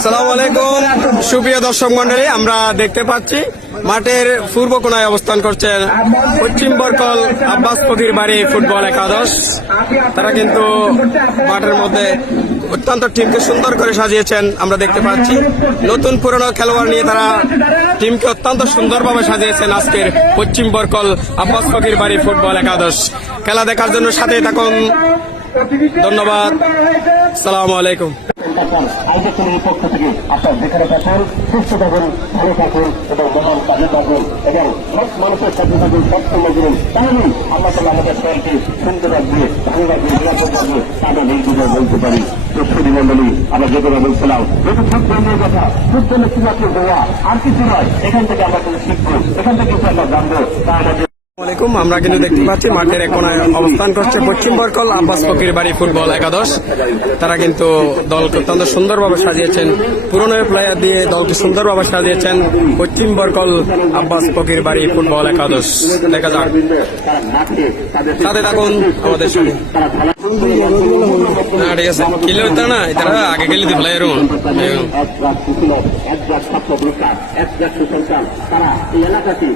সালাম আলাইকুম। সুপ্রিয় দর্শক মন্ডলী আমরা দেখতে পাচ্ছি মাঠের পূর্ব কোনায় অবস্থান করছেন পশ্চিম বরকল আব্বাস ফকির বাড়ি ফুটবল একাদশ। তারা কিন্তু মাঠের মধ্যে অত্যন্ত টিমকে সুন্দর করে সাজিয়েছেন, আমরা দেখতে পাচ্ছি। নতুন পুরনো খেলোয়াড় নিয়ে তারা টিমকে অত্যন্ত সুন্দরভাবে সাজিয়েছেন আজকের পশ্চিম বরকল আব্বাস ফকির বাড়ি ফুটবল একাদশ। খেলা দেখার জন্য সাথে থাকুন। ধন্যবাদ। সালাম আলাইকুম। থাকুন আয়োজকের পক্ষ থেকে আপনার যেখানে থাকুন সুস্থ থাকুন, ভালো থাকুন এবং মহান কাজে থাকুন এবং সব মানুষের সাথে থাকুন, সবসময় করুন তাহলেই আল্লাহ তালা আমাদের সবাইকে সুন্দর রাখবে, ভালো রাখবে, নিরাপদ রাখবে, তাদের যুগে বলতে পারি। মন্ডলী আমরা যে বলছিলাম এটা খুব ধর্মীয় কথা খুব জন্য শুধুমাত্র গোয়া, আর কিছু নয়, এখান থেকে আমরা শিখব, এখান থেকে আমরা জানব, তা আলাইকুম আমরা কিন্তু দেখতে পাচ্ছি মাঠের কোনায় অবস্থান করছে পশ্চিম বরকল আব্বাস ফকির বাড়ি ফুটবল একাদশ তারা কিন্তু দলকে অত্যন্ত সুন্দরভাবে সাজিয়েছেন পুরনো প্লেয়ার দিয়ে দলকে সুন্দরভাবে সাজিয়েছেন পশ্চিম বরকল আব্বাস ফকির বাড়ি ফুটবল একাদশ দেখা যাক সাথে থাকুন আমাদের সঙ্গে না ঠিক আছে হইতো না তারা আগে গেলে এলাকাটি